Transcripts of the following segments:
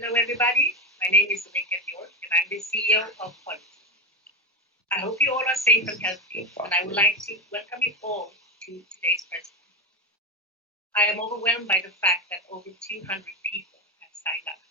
Hello, everybody. My name is Ulrika Björk, and I'm the CEO of Polygiene. I hope you all are safe and healthy, and I would like to welcome you all to today's presentation. I am overwhelmed by the fact that over 200 people have signed up.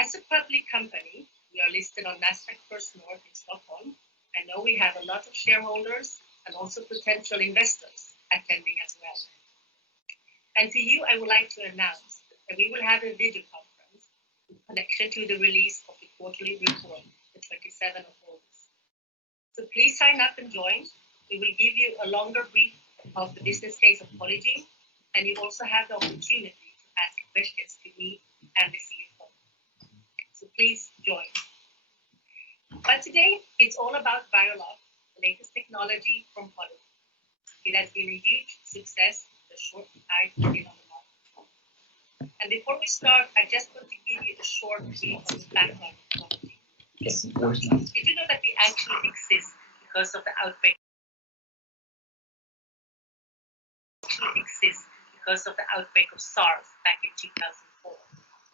As a public company, we are listed on Nasdaq First North in Stockholm. I know we have a lot of shareholders and also potential investors attending as well. And to you, I would like to announce that we will have a video conference in connection to the release of the quarterly report, the 27th of August. So please sign up and join. We will give you a longer brief of the business case of Polygiene, and you also have the opportunity to ask questions to me and the CFO. So please join. But today, it's all about ViralOff, the latest technology from Polygiene. It has been a huge success the short time it's been on the market. And before we start, I just want to give you a short brief on the background of Polygiene. Yes. Did you know that we actually exist because of the outbreak? Of SARS back in 2004,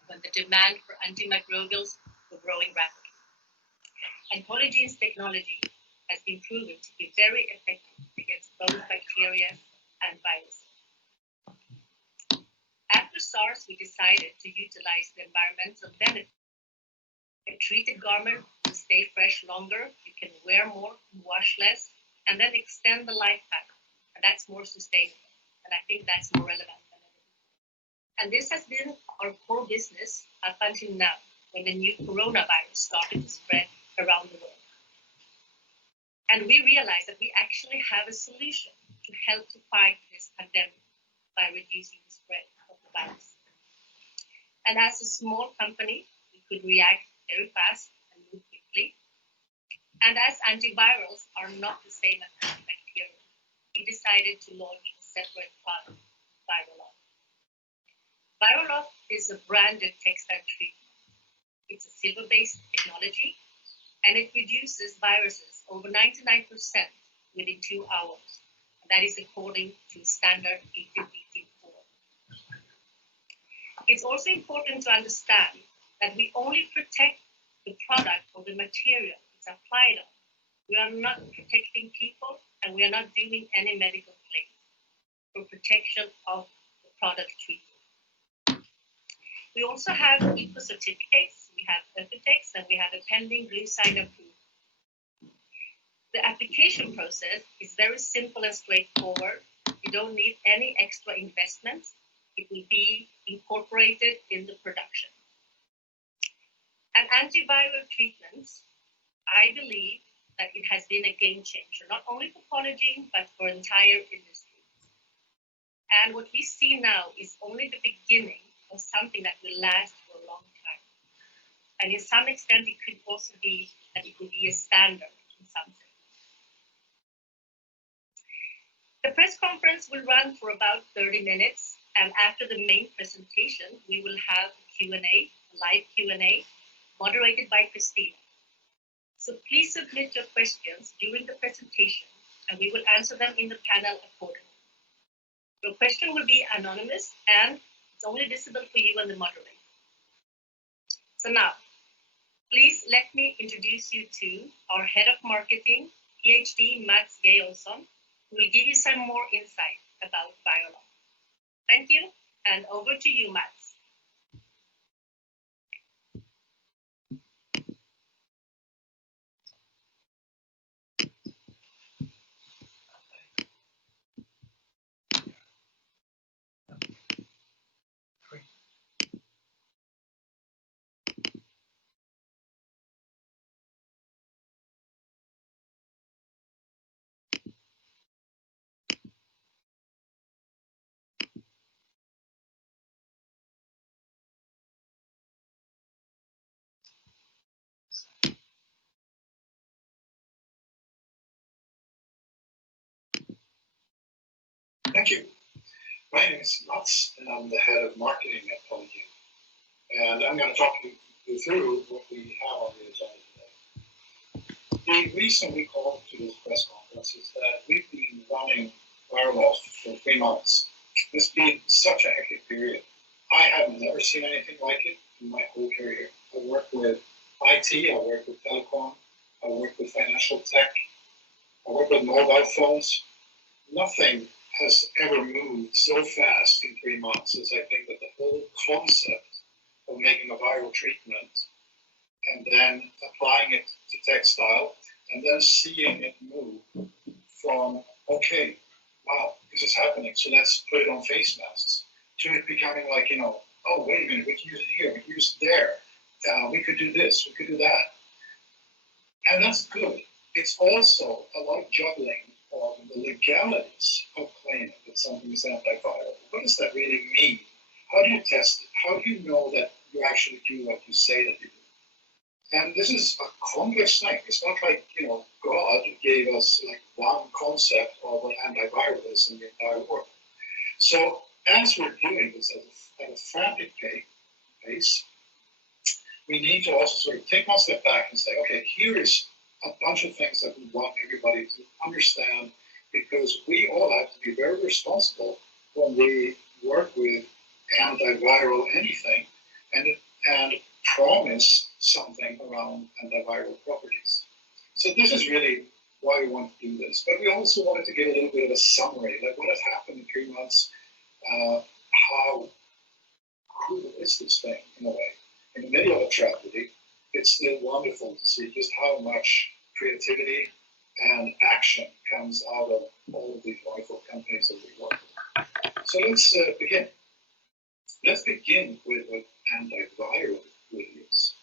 when the demand for antimicrobials were growing rapidly. And Polygene's technology has been proven to be very effective against both bacteria and viruses. After SARS, we decided to utilize the environmental benefit. A treated garment will stay fresh longer, you can wear more, wash less, and then extend the lifetime. And that's more sustainable. And I think that's more relevant than ever. And this has been our core business up until now, when the new coronavirus started to spread around the world. And we realized that we actually have a solution to help to fight this pandemic by reducing the spread of the virus. And as a small company, we could react very fast and move quickly. And as antivirals are not the same as antibacterial, we decided to launch a separate product, ViralOff. ViralOff is a branded textile treatment. It's a silver-based technology, and it reduces viruses over 99% within 2 hours. And that is according to standard 1884. It's also important to understand that we only protect the product or the material it's applied on. We are not protecting people, and we are not doing any medical claims for protection of the product treated. We also have eco certificates, we have Epitex, and we have a pending blue sign approval. The application process is very simple and straightforward. You don't need any extra investments. It will be incorporated in the production. And antiviral treatments, I believe that it has been a game changer, not only for Polygiene, but for entire industry. And what we see now is only the beginning of something that will last for a long time. And in some extent, it could also be that it will be a standard in some sense. The press conference will run for about 30 minutes. And after the main presentation, we will have a Q&A, a live Q&A, moderated by Christina. So please submit your questions during the presentation, and we will answer them in the panel accordingly. Your question will be anonymous, and it's only visible for you and the moderator. So now, please let me introduce you to our Head of Marketing, PhD Mats Georgsson, who will give you some more insight about ViralOff. Thank you, and over to you, Mats. Thank you. My name is Mats, and I'm the head of marketing at Polygiene. And I'm going to talk you through what we have on the agenda today. The reason we called to this press conference is that we've been running ViralOff for 3 months. It's been such a hectic period. I have never seen anything like it in my whole career. I work with IT, I work with telecom, I work with financial tech, I work with mobile phones. Nothing has ever moved so fast in 3 months as I think that the whole concept of making a viral treatment and then applying it to textile and then seeing it move from, okay, wow, this is happening, so let's put it on face masks, to it becoming like, oh, wait a minute, we can use it here, we can use it there, we could do this, we could do that. And that's good. It's also a lot of juggling of the legalities of claiming that something is antiviral. What does that really mean? How do you test it? How do you know that you actually do what you say that you do? And this is a complex thing. It's not like, God gave us like one concept of what antiviral is in the entire world. So as we're doing this at a frantic pace, we need to also sort of take one step back and say, okay, here is a bunch of things that we want everybody to understand, because we all have to be very responsible when we work with antiviral anything and promise something around antiviral properties. So this is really why we want to do this. But we also wanted to give a little bit of a summary, like what has happened in 3 months, how cool is this thing in a way. In the middle of a tragedy, it's still wonderful to see just how much creativity and action comes out of all of these wonderful companies that we work with. So let's begin. Let's begin with what antiviral really is.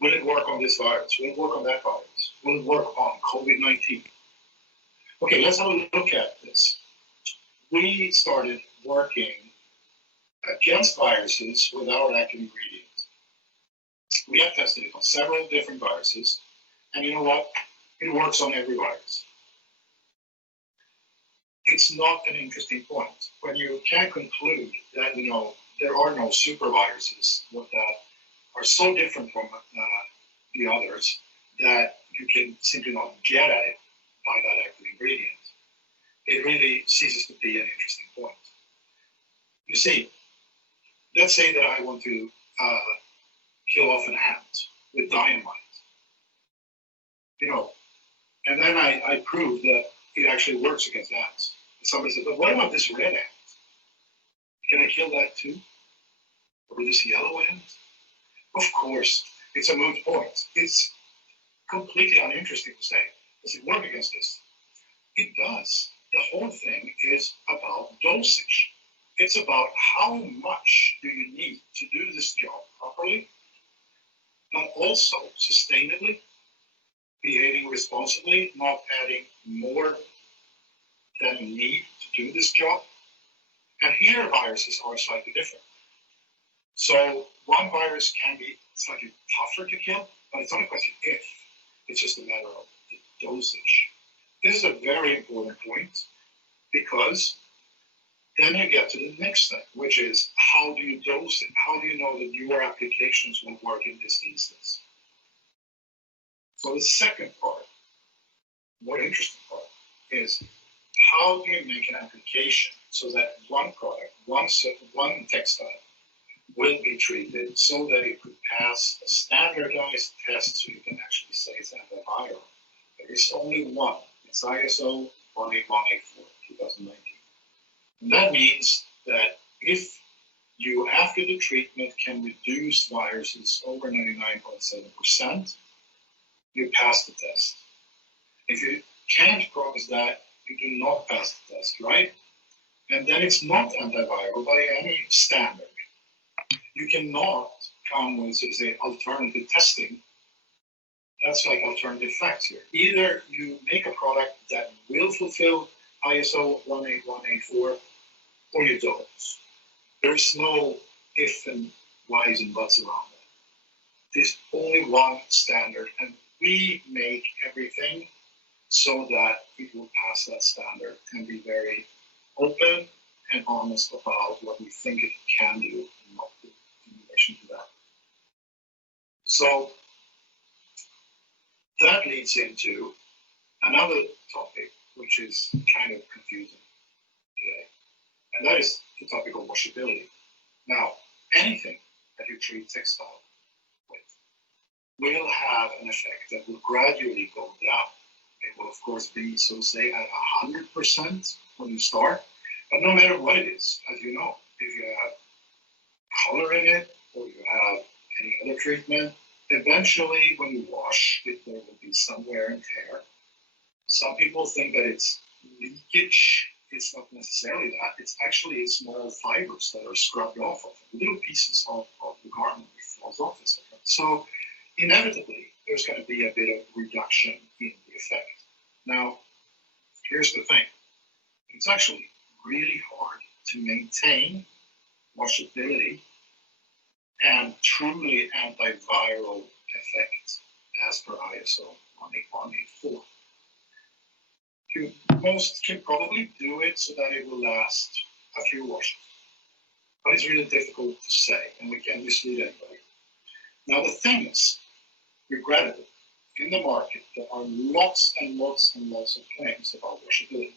Will it work on this virus? Will it work on that virus? Will it work on COVID-19? Okay, let's have a look at this. We started working against viruses with our active ingredient. We have tested it on several different viruses, and you know what? It works on every virus. It's not an interesting point. When you can conclude that, there are no super viruses that are so different from the others that you can simply not get at it by that active ingredient, it really ceases to be an interesting point. You see, let's say that I want to kill off an ant with dynamite, and then I prove that it actually works against ants. And somebody says, but what about this red ant? Can I kill that too? Or this yellow ant? Of course, it's a moot point. It's completely uninteresting to say, does it work against this? It does. The whole thing is about dosage. It's about how much do you need to do this job properly, but also sustainably, behaving responsibly, not adding more than you need to do this job. And here viruses are slightly different. So one virus can be slightly tougher to kill, but it's not a question if, it's just a matter of the dosage. This is a very important point, because then you get to the next step, which is how do you dose it? How do you know that your applications will work in this instance? So the second part, more interesting part, is how do you make an application so that one product, one textile, will be treated so that it could pass a standardized test so you can actually say it's antiviral. There is only one. It's ISO 18184, 2019. And that means that if you, after the treatment, can reduce viruses over 99.7%, you pass the test. If you can't promise that, you do not pass the test, right? And then it's not antiviral by any standard. You cannot come with, say, alternative testing. That's like alternative facts here. Either you make a product that will fulfill ISO 18184, or you don't. There's no if and whys and buts around that. There's only one standard, and we make everything so that it will pass that standard and be very open and honest about what we think it can do and not do in relation to that. So that leads into another topic, which is kind of confusing today, and that is the topic of washability. Now, anything that you treat textile with will have an effect that will gradually go down. It will, of course, be, so say, at 100% when you start. But no matter what it is, as you know, if you have color in it or you have any other treatment, eventually when you wash it, there will be some wear and tear. Some people think that it's leakage. It's not necessarily that. It's actually small fibers that are scrubbed off of little pieces of the garment that falls off, etc. So inevitably, there's going to be a bit of reduction in the effect. Now, here's the thing. It's actually really hard to maintain washability and truly antiviral effect as per ISO 18184. Most can probably do it so that it will last a few washes. But it's really difficult to say, and we can't mislead anybody. Now, the thing is, regrettably, in the market, there are lots and lots and lots of claims about washability.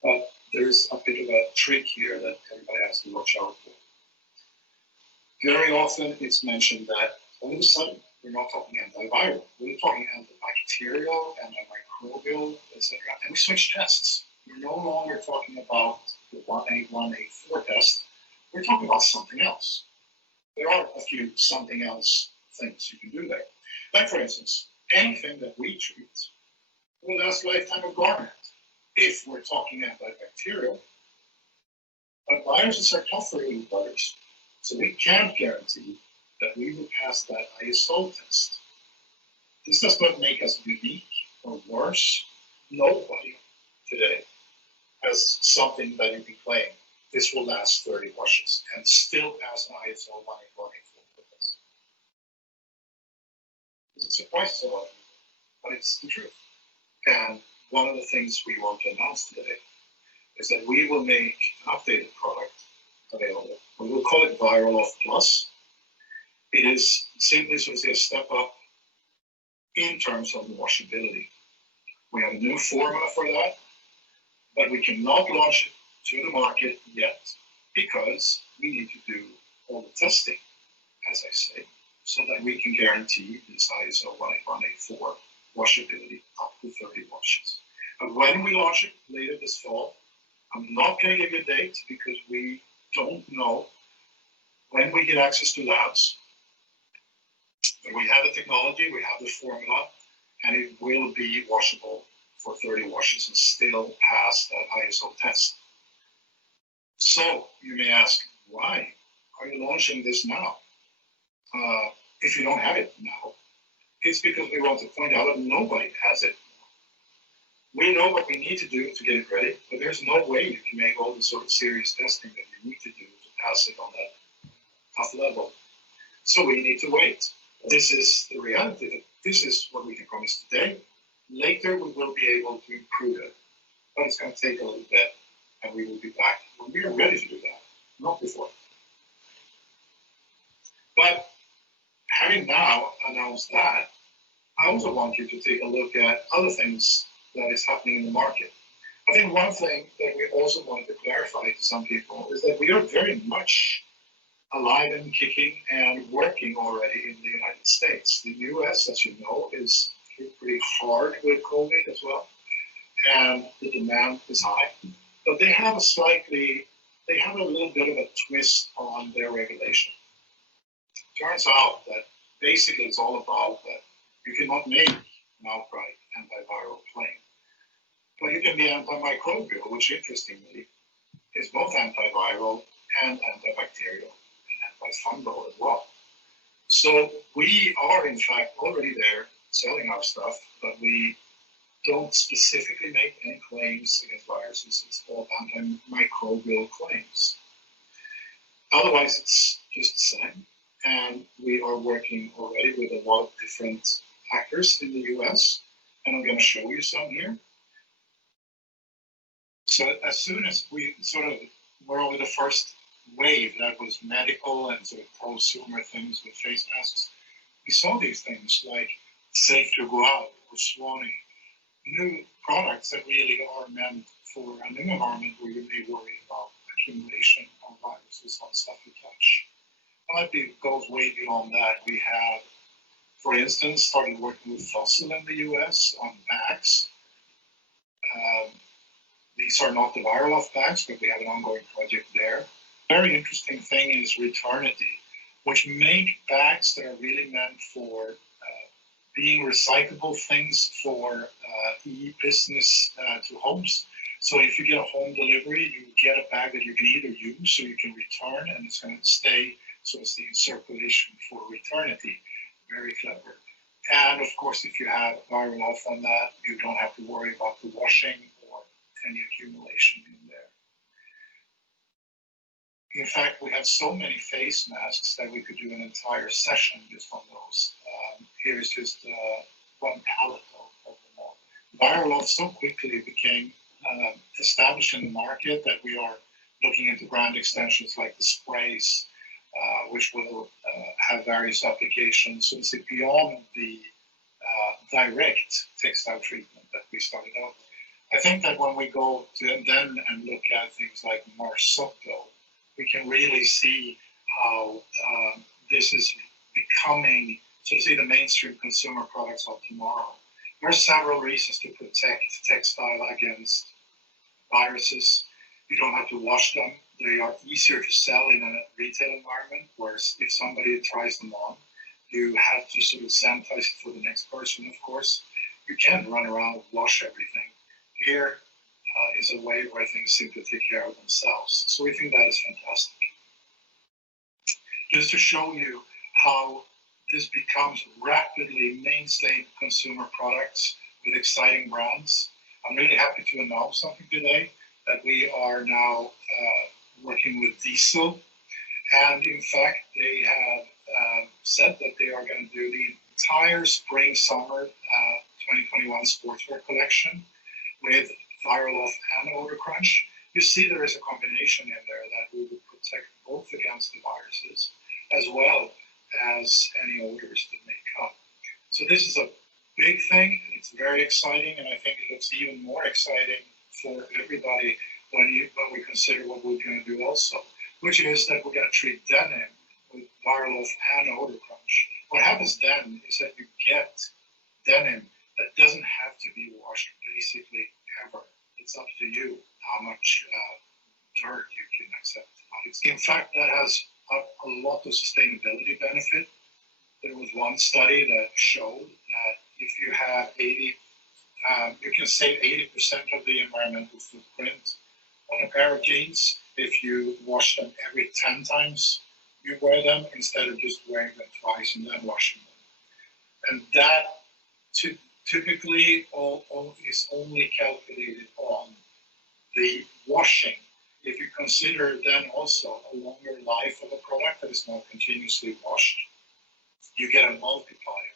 But there's a bit of a trick here that everybody has to watch out for. Very often it's mentioned that all of a sudden we're not talking antiviral, we're talking antibacterial, antimicrobial, etc. And we switch tests. We're no longer talking about the 18184 test, we're talking about something else. There are a few something else things you can do there. Like, for instance, anything that we treat will last lifetime of garment if we're talking antibacterial. But viruses are tougher little buggers, so we can't guarantee that we will pass that ISO test. This does not make us unique or worse. Nobody today has something that you can claim this will last 30 washes and still pass an ISO 18184 test. It surprises a lot of people, but it's the truth. And one of the things we want to announce today is that we will make an updated product available. We will call it ViralOff Plus. It is simply, so to say, a step up in terms of the washability. We have a new formula for that, but we cannot launch it to the market yet because we need to do all the testing, as I say, so that we can guarantee this ISO 18184 washability up to 30 washes. But when we launch it later this fall, I'm not going to give you a date because we don't know when we get access to labs. But we have the technology, we have the formula, and it will be washable for 30 washes and still pass that ISO test. So you may ask, why are you launching this now? If you don't have it now, it's because we want to point out that nobody has it. We know what we need to do to get it ready, but there's no way you can make all the sort of serious testing that you need to do to pass it on that tough level. So we need to wait. This is the reality. This is what we can promise today. Later, we will be able to improve it, but it's going to take a little bit, and we will be back when we are ready to do that, not before. But having now announced that, I also want you to take a look at other things that is happening in the market. I think one thing that we also wanted to clarify to some people is that we are very much alive and kicking and working already in the United States. The US, as you know, is pretty hard with COVID as well, and the demand is high. But they have a little bit of a twist on their regulation. Turns out that basically it's all about that you cannot make an outright antiviral claim. But you can be antimicrobial, which interestingly is both antiviral and antibacterial and antifungal as well. So we are in fact already there selling our stuff, but we don't specifically make any claims against viruses. It's all antimicrobial claims. Otherwise, it's just the same. And we are working already with a lot of different actors in the US, and I'm going to show you some here. So as soon as we sort of were over the first wave that was medical and sort of prosumer things with face masks, we saw these things like safe to go out or Swanee, new products that really are meant for a new environment where you may worry about accumulation of viruses on stuff you touch. But it goes way beyond that. We have, for instance, started working with Fossil in the US on bags. These are not the ViralOff bags, but we have an ongoing project there. Very interesting thing is Returnity, which make bags that are really meant for being recyclable things for e-business to homes. So if you get a home delivery, you get a bag that you can either use, so you can return, and it's going to stay, so it's in circulation for Returnity. Very clever. And of course, if you have ViralOff on that, you don't have to worry about the washing or any accumulation in there. In fact, we have so many face masks that we could do an entire session just on those. Here's just one palette of them all. ViralOff so quickly became established in the market that we are looking into brand extensions like the sprays, which will have various applications. So it's beyond the direct textile treatment that we started out. I think that when we go to then and look at things like Marsotto, we can really see how this is becoming, so to say, the mainstream consumer products of tomorrow. There are several reasons to protect textile against viruses. You don't have to wash them. They are easier to sell in a retail environment, whereas if somebody tries them on, you have to sort of sanitize it for the next person, of course. You can't run around and wash everything. Here is a way where things seem to take care of themselves. So we think that is fantastic. Just to show you how this becomes rapidly mainstay consumer products with exciting brands, I'm really happy to announce something today, that we are now working with Diesel. And in fact, they have said that they are going to do the entire spring-summer 2021 sportswear collection with ViralOff and Odor Crunch. You see there is a combination in there that we will protect both against the viruses as well as any odors that may come. So this is a big thing, and it's very exciting, and I think it looks even more exciting for everybody when we consider what we're going to do also, which is that we're going to treat denim with ViralOff and Odor Crunch. What happens then is that you get denim that doesn't have to be washed basically ever. It's up to you how much dirt you can accept. In fact, that has a lot of sustainability benefit. There was one study that showed that if you have you can save 80% of the environmental footprint on a pair of jeans if you wash them every 10 times you wear them instead of just wearing them twice and then washing them. And that typically is only calculated on the washing. If you consider then also a longer life of a product that is not continuously washed, you get a multiplier.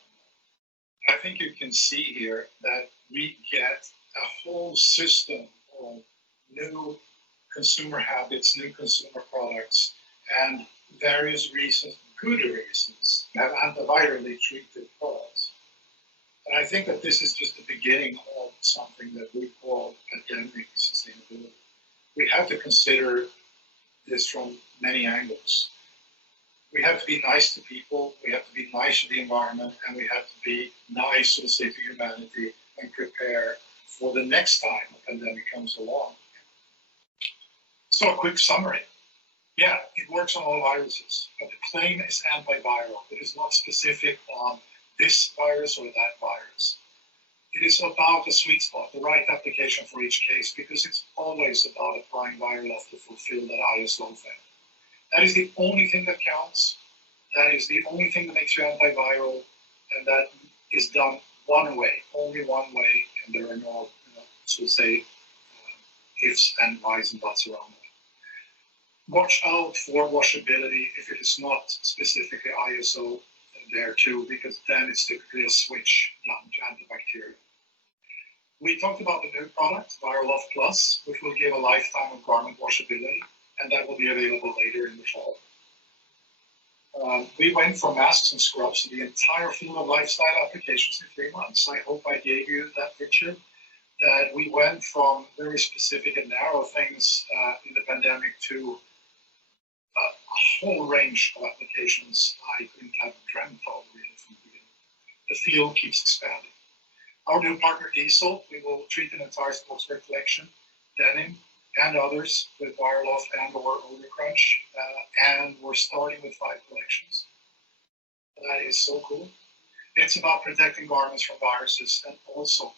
I think you can see here that we get a whole system of new consumer habits, new consumer products, and various reasons, good reasons, to have antivirally treated products. And I think that this is just the beginning of something that we call pandemic sustainability. We have to consider this from many angles. We have to be nice to people, we have to be nice to the environment, and we have to be nice, so to say, to humanity and prepare for the next time a pandemic comes along. So a quick summary. Yeah, it works on all viruses, but the claim is antiviral. It is not specific on this virus or that virus. It is about a sweet spot, the right application for each case, because it's always about applying ViralOff to fulfill that ISO thing. That is the only thing that counts. That is the only thing that makes you antiviral, and that is done one way, only one way, and there are no, so to say, ifs and whys and buts around it. Watch out for washability if it is not specifically ISO there too, because then it's typically a switch down to antibacterial. We talked about the new product, ViralOff Plus, which will give a lifetime of garment washability, and that will be available later in the fall. We went from masks and scrubs to the entire field of lifestyle applications in 3 months. I hope I gave you that picture. that we went from very specific and narrow things in the pandemic to a whole range of applications I couldn't have dreamt of really from the beginning. The field keeps expanding. Our new partner Diesel, we will treat an entire sportswear collection, denim and others with ViralOff and or odor crunch, and we're starting with 5 collections. That is so cool. It's about protecting garments from viruses, and also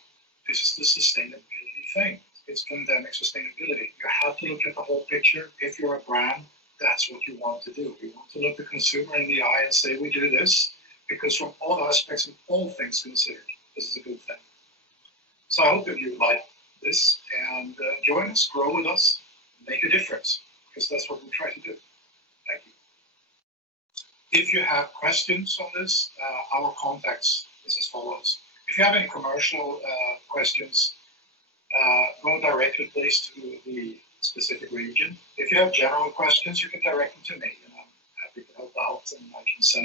this is the sustainability thing. It's pandemic sustainability. You have to look at the whole picture. If you're a brand, that's what you want to do. You want to look the consumer in the eye and say, we do this, because from all aspects and all things considered, this is a good thing. So I hope that you like this and join us, grow with us, make a difference, because that's what we try to do. Thank you. If you have questions on this, our contacts is as follows. If you have any commercial questions, go directly, please, to the specific region. If you have general questions, you can direct them to me, and I'm happy to help out, and I can send